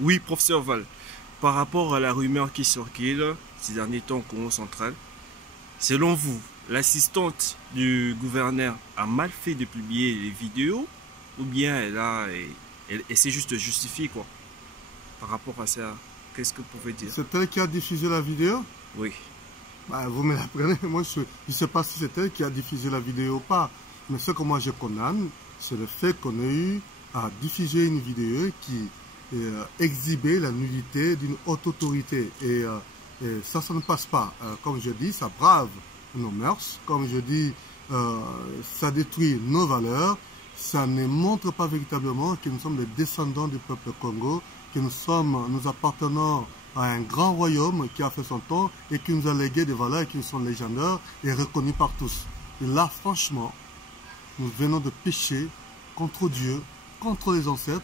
Oui, professeur Val, par rapport à la rumeur qui circule ces derniers temps au Congo central, selon vous, l'assistante du gouverneur a mal fait de publier les vidéos ou bien elle s'est juste justifiée quoi par rapport à ça? Qu'est-ce que vous pouvez dire? C'est elle qui a diffusé la vidéo? Oui. Bah, vous me l'apprenez. Moi, je ne sais pas si c'est elle qui a diffusé la vidéo ou pas. Mais ce que moi je condamne, c'est le fait qu'on ait eu à diffuser une vidéo qui exhibait la nudité d'une haute autorité. Et ça ne passe pas. Comme je dis, ça brave nos mœurs. Comme je dis, ça détruit nos valeurs. Ça ne montre pas véritablement que nous sommes les descendants du peuple Congo, que nous appartenons à un grand royaume qui a fait son temps et qui nous a légué des valeurs qui sont légendaires et reconnues par tous. Et là, franchement, nous venons de pécher contre Dieu, contre les ancêtres.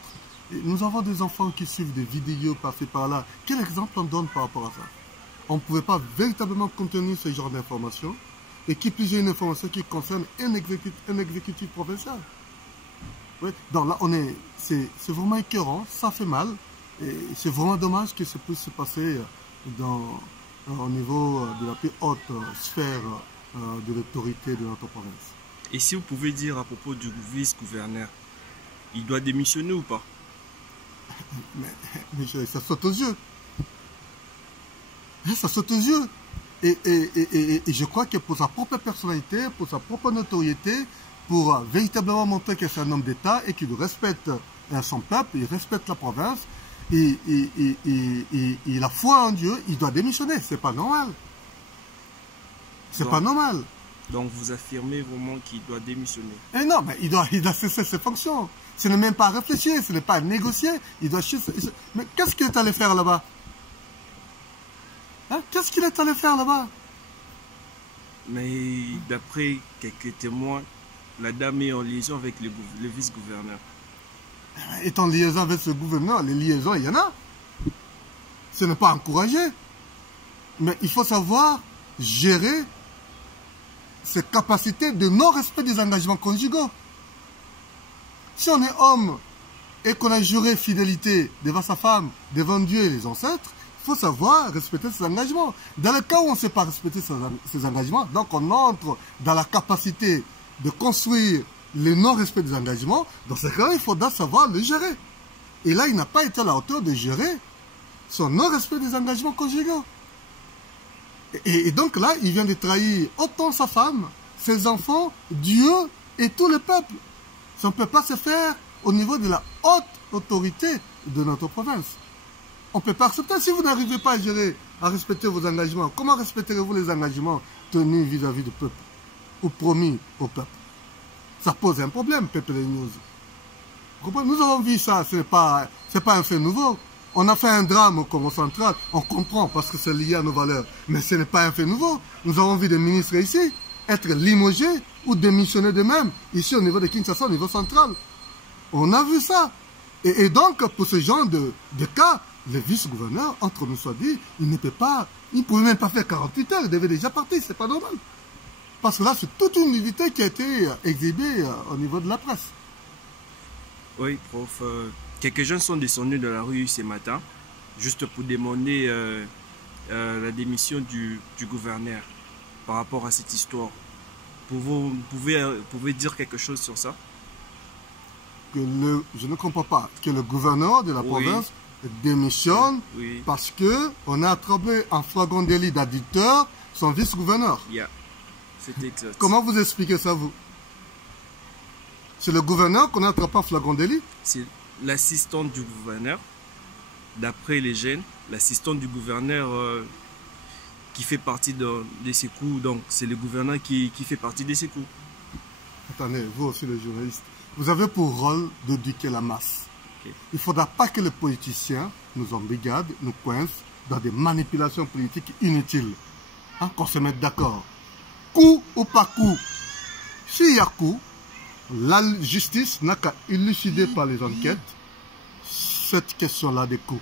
Et nous avons des enfants qui suivent des vidéos par-ci par-là. Quel exemple on donne par rapport à ça? On ne pouvait pas véritablement contenir ce genre d'informations et qui plus est une information qui concerne un exécutif provincial. Oui. Donc là, c'est vraiment écœurant, ça fait mal. Et c'est vraiment dommage que ça puisse se passer au niveau de la plus haute sphère de l'autorité de notre province. Et si vous pouvez dire à propos du vice-gouverneur, il doit démissionner ou pas? Mais ça saute aux yeux. Ça saute aux yeux. Et je crois que pour sa propre personnalité, pour sa propre notoriété, pour véritablement montrer que c'est un homme d'État et qu'il respecte son peuple, il respecte la province, et la foi en Dieu, il doit démissionner. C'est pas normal. C'est pas normal. Donc vous affirmez vraiment qu'il doit démissionner? Et non, mais il doit cesser ses fonctions. Ce n'est même pas à réfléchir, ce n'est pas à négocier. Il doit juste... Mais qu'est-ce qu'il est allé faire là-bas? Hein? Qu'est-ce qu'il est allé faire là-bas? Mais d'après quelques témoins, la dame est en liaison avec le vice-gouverneur. Est en liaison avec ce gouverneur, les liaisons, il y en a. Ce n'est pas encouragé. Mais il faut savoir gérer ses capacités de non-respect des engagements conjugaux. Si on est homme et qu'on a juré fidélité devant sa femme, devant Dieu et les ancêtres, il faut savoir respecter ses engagements. Dans le cas où on ne sait pas respecter ses engagements, donc on entre dans la capacité de construire le non-respect des engagements, dans ce cas-là, il faudra savoir le gérer. Et là, il n'a pas été à la hauteur de gérer son non-respect des engagements conjugaux. Et donc là, il vient de trahir autant sa femme, ses enfants, Dieu et tout le peuple. Ça ne peut pas se faire au niveau de la haute autorité de notre province. On ne peut pas accepter. Si vous n'arrivez pas à gérer, à respecter vos engagements, comment respecterez-vous les engagements tenus vis-à-vis du peuple ou promis au peuple? Ça pose un problème, Peuple News. Nous avons vu ça, ce n'est pas un fait nouveau. On a fait un drame au Congo central, on comprend parce que c'est lié à nos valeurs. Mais ce n'est pas un fait nouveau. Nous avons vu des ministres ici être limogés ou démissionner d'eux-mêmes, ici au niveau de Kinshasa, au niveau central. On a vu ça. Et donc, pour ce genre de cas, le vice-gouverneur, entre nous soit dit, il ne pouvait même pas faire 48 heures, il devait déjà partir, c'est pas normal. Parce que là, c'est toute une nudité qui a été exhibée au niveau de la presse. Oui, prof. Quelques jeunes sont descendus dans la rue ce matin, juste pour demander la démission du gouverneur par rapport à cette histoire. Vous pouvez dire quelque chose sur ça? Je ne comprends pas que le gouverneur de la province démissionne parce qu'on a attrapé en flagrant délit d'adducteur son vice-gouverneur. Yeah. C'est exact. Comment vous expliquez ça, vous? C'est le gouverneur qu'on a attrapé en flagrant délit? C'est l'assistante du gouverneur. D'après les jeunes, l'assistante du gouverneur qui fait partie de ces coups. Donc, c'est le gouverneur qui fait partie de ces coups. Attendez, vous aussi les journalistes, vous avez pour rôle d'éduquer la masse. Okay. Il ne faudra pas que les politiciens nous embrigadent, nous coincent dans des manipulations politiques inutiles. Hein, qu'on se mette d'accord. Coup ou pas coup? S'il y a coup, la justice n'a qu'à élucider par les enquêtes cette question-là des coups,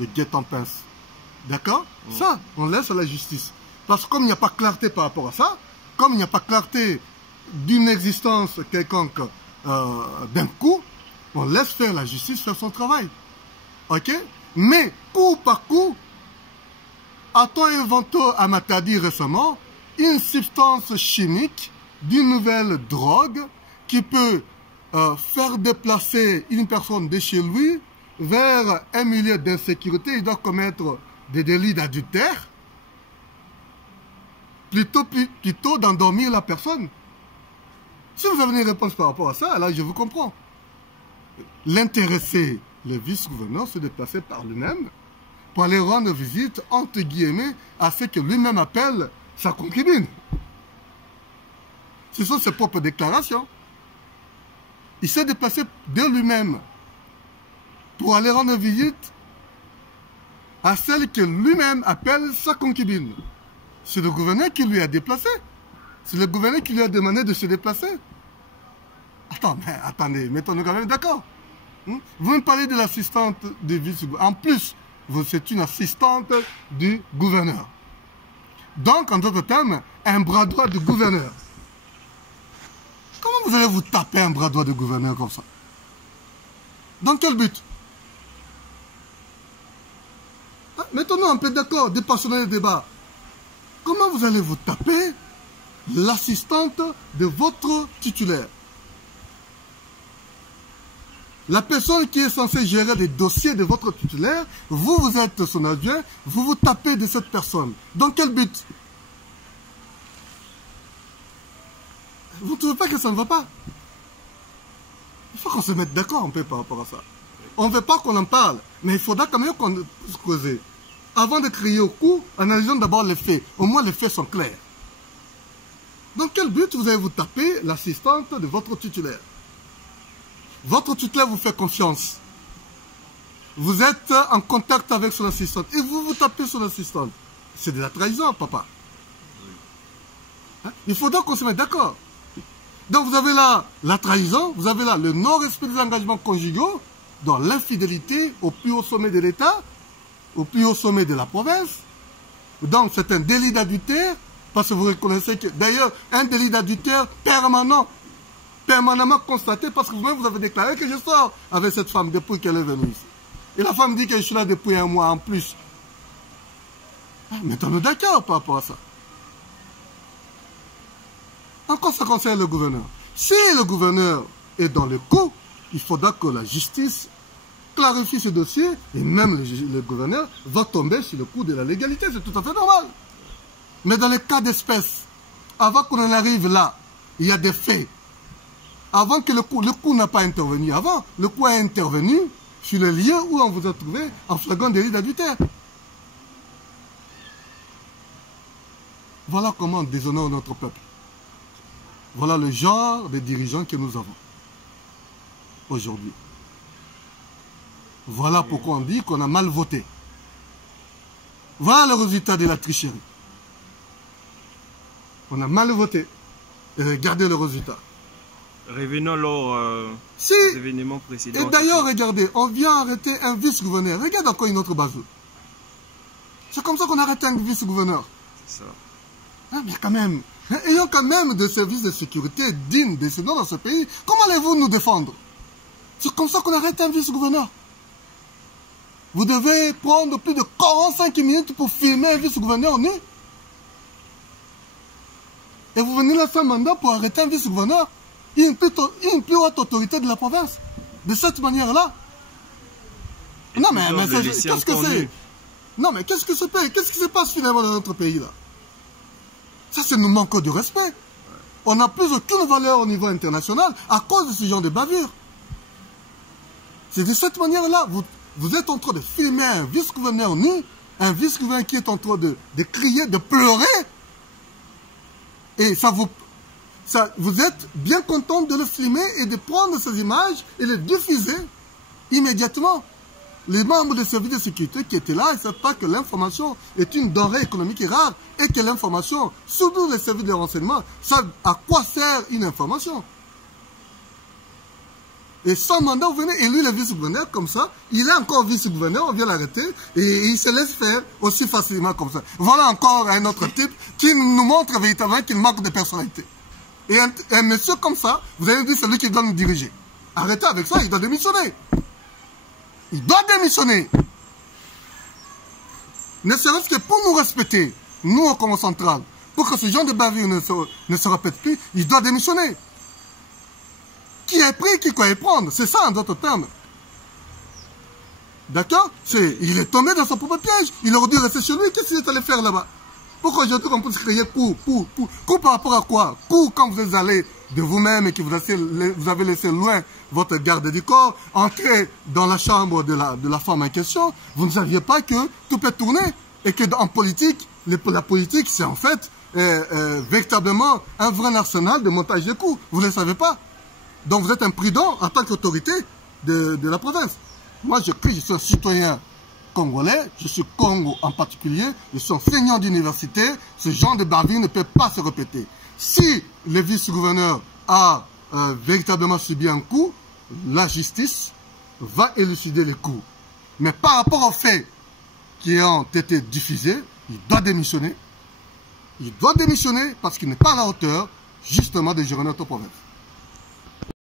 de guet-en-pince. D'accord? Ça, on laisse à la justice. Parce que comme il n'y a pas clarté par rapport à ça, comme il n'y a pas clarté d'une existence quelconque d'un coup, on laisse faire la justice faire son travail. Ok? Mais, coup par coup, a-t-on inventé à Matadi récemment une substance chimique d'une nouvelle drogue qui peut faire déplacer une personne de chez lui vers un milieu d'insécurité. Il doit commettre des délits d'adultère plutôt d'endormir la personne. Si vous avez une réponse par rapport à ça, là je vous comprends. L'intéressé, le vice-gouverneur, se déplaçait par lui-même pour aller rendre visite, entre guillemets, à ce que lui-même appelle sa concubine. Ce sont ses propres déclarations. Il s'est déplacé de lui-même pour aller rendre visite à celle que lui-même appelle sa concubine. C'est le gouverneur qui lui a déplacé. C'est le gouverneur qui lui a demandé de se déplacer. Attendez, mettons-nous quand même d'accord. Vous me parlez de l'assistante du vice-gouverneur. En plus, c'est une assistante du gouverneur. Donc, en d'autres termes, un bras droit du gouverneur. Comment vous allez vous taper un bras droit de gouverneur comme ça? Dans quel but? Mettons-nous un peu d'accord, dépassionnez le débat. Comment vous allez vous taper l'assistante de votre titulaire? La personne qui est censée gérer les dossiers de votre titulaire, vous êtes son adjoint, vous vous tapez de cette personne. Dans quel but? Vous ne trouvez pas que ça ne va pas? Il faut qu'on se mette d'accord un peu par rapport à ça. On ne veut pas qu'on en parle, mais il faudra quand même qu'on se cause. Avant de crier au cou, analysons d'abord les faits. Au moins les faits sont clairs. Dans quel but vous allez vous taper l'assistante de votre titulaire? Votre titulaire vous fait confiance. Vous êtes en contact avec son assistante et vous vous tapez son assistante. C'est de la trahison, papa. Il faudra qu'on se mette d'accord. Donc vous avez là la trahison, vous avez là le non-respect des engagements conjugaux, dans l'infidélité au plus haut sommet de l'État, au plus haut sommet de la province. Donc c'est un délit d'adultère, parce que vous reconnaissez que, d'ailleurs, un délit d'adultère permanent, permanemment constaté, parce que vous-même vous avez déclaré que je sors avec cette femme depuis qu'elle est venue ici. Et la femme dit que je suis là depuis un mois en plus. Mettons-nous d'accord par rapport à ça. En quoi ça concerne le gouverneur? Si le gouverneur est dans le coup, il faudra que la justice clarifie ce dossier et même le gouverneur va tomber sur le coup de la légalité. C'est tout à fait normal. Mais dans les cas d'espèce, avant qu'on en arrive là, il y a des faits. Avant que le coup n'a pas intervenu avant, le coup a intervenu sur le lieu où on vous a trouvé en flagrant délit d'adultère. Voilà comment on déshonore notre peuple. Voilà le genre de dirigeants que nous avons aujourd'hui. Voilà pourquoi on dit qu'on a mal voté. Voilà le résultat de la tricherie. On a mal voté. Et regardez le résultat. Revenons lors des événements précédents. Et d'ailleurs, regardez, on vient arrêter un vice-gouverneur. Regarde encore une autre base. C'est comme ça qu'on arrête un vice-gouverneur. C'est ça. Mais quand même, ayant quand même des services de sécurité dignes de ce nom dans ce pays, comment allez-vous nous défendre? C'est comme ça qu'on arrête un vice-gouverneur. Vous devez prendre plus de 45 minutes pour filmer un vice-gouverneur nu. Et vous venez là sans mandat pour arrêter un vice-gouverneur, une plus haute autorité de la province. De cette manière-là. Non mais qu'est-ce que c'est? Non mais qu'est-ce qui se passe finalement dans notre pays là? Ça, c'est nous manquons de respect. On n'a plus aucune valeur au niveau international à cause de ce genre de bavure. C'est de cette manière-là. Vous êtes en train de filmer un vice-gouverneur nu, un vice-gouverneur qui est en train de crier, de pleurer. Et vous êtes bien content de le filmer et de prendre ces images et les diffuser immédiatement. Les membres des services de sécurité qui étaient là, ils ne savent pas que l'information est une denrée économique rare et que l'information, surtout les services de renseignement, savent à quoi sert une information. Et sans mandat, vous venez élire le vice-gouverneur comme ça, il est encore vice-gouverneur, on vient l'arrêter et il se laisse faire aussi facilement comme ça. Voilà encore un autre type qui nous montre véritablement qu'il manque de personnalité. Et un monsieur comme ça, vous avez dit c'est lui qui doit nous diriger. Arrêtez avec ça, il doit démissionner. il doit démissionner. Ne serait-ce que pour nous respecter, nous au Congo central, pour que ce genre de bavure ne se répète plus, il doit démissionner. Qui est pris, qui croit prendre, c'est ça en d'autres termes. D'accord? Il est tombé dans son propre piège. Il aurait dû rester chez lui. Qu'est-ce qu'il est allé faire là-bas? Pourquoi aujourd'hui on peut se créer coup par rapport à quoi? Coup quand vous êtes allé de vous-même et que vous avez laissé loin votre garde du corps, entrer dans la chambre de la femme en question, vous ne saviez pas que tout peut tourner et que en politique, la politique c'est en fait véritablement un vrai arsenal de montage de coups. Vous ne le savez pas. Donc vous êtes imprudent en tant qu'autorité de la province. Moi je crie, je suis un citoyen congolais, je suis Congo en particulier, je suis enseignant d'université, ce genre de bavure ne peut pas se répéter. Si le vice-gouverneur a véritablement subi un coup, la justice va élucider les coups. Mais par rapport aux faits qui ont été diffusés, il doit démissionner. Il doit démissionner parce qu'il n'est pas à la hauteur justement de gérer notre province.